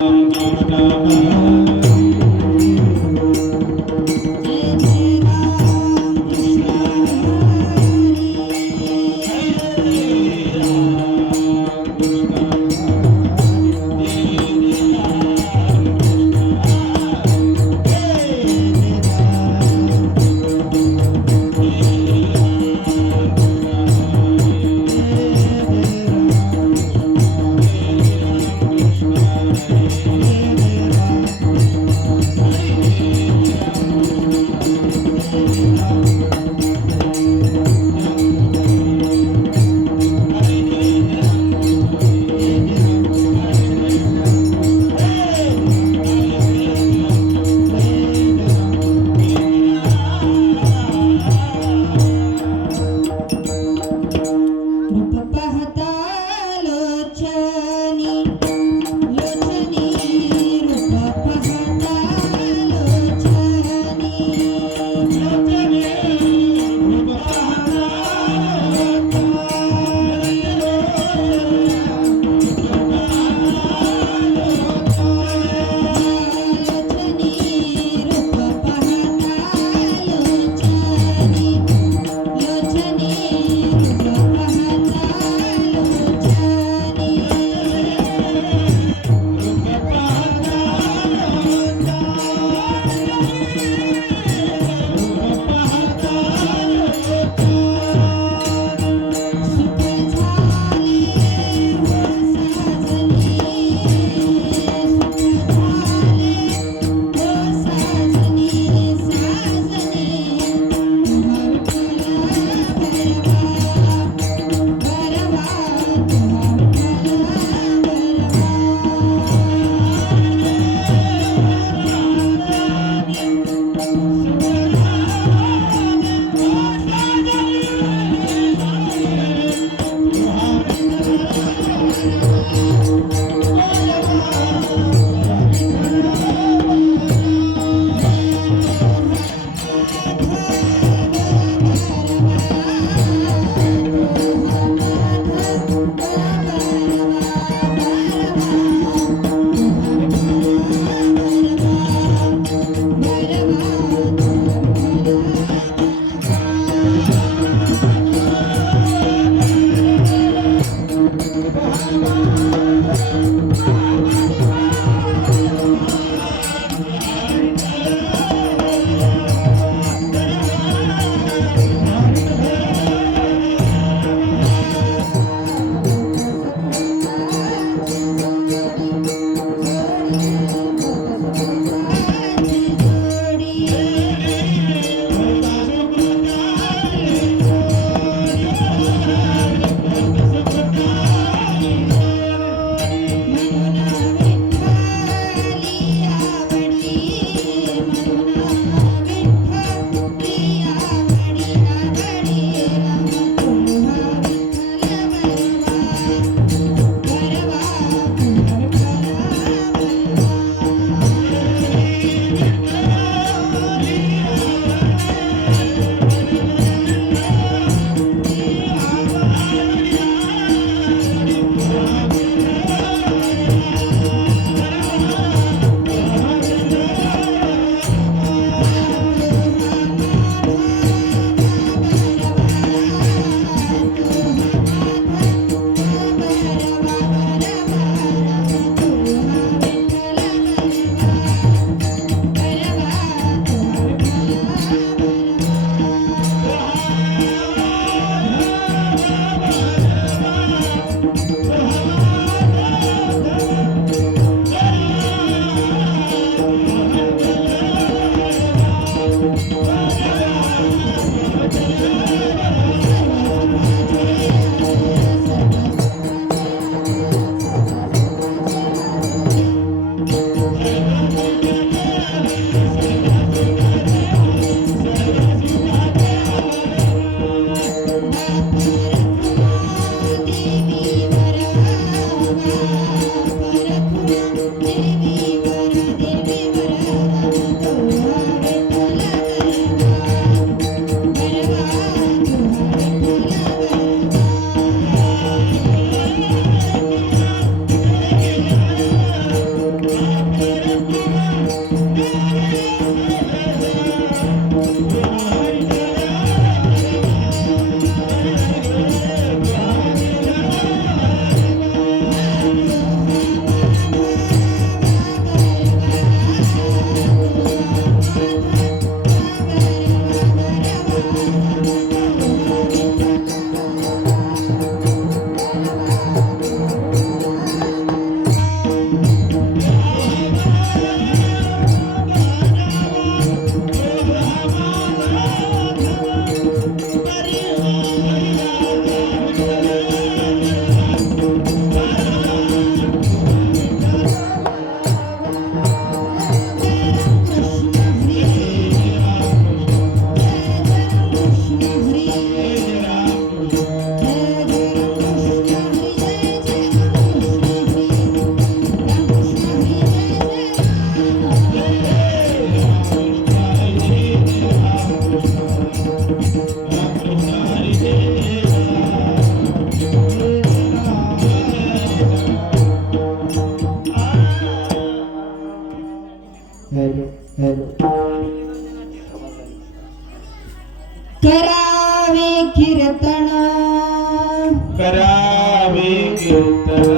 Música करावे कीर्तन करावे कीर्तन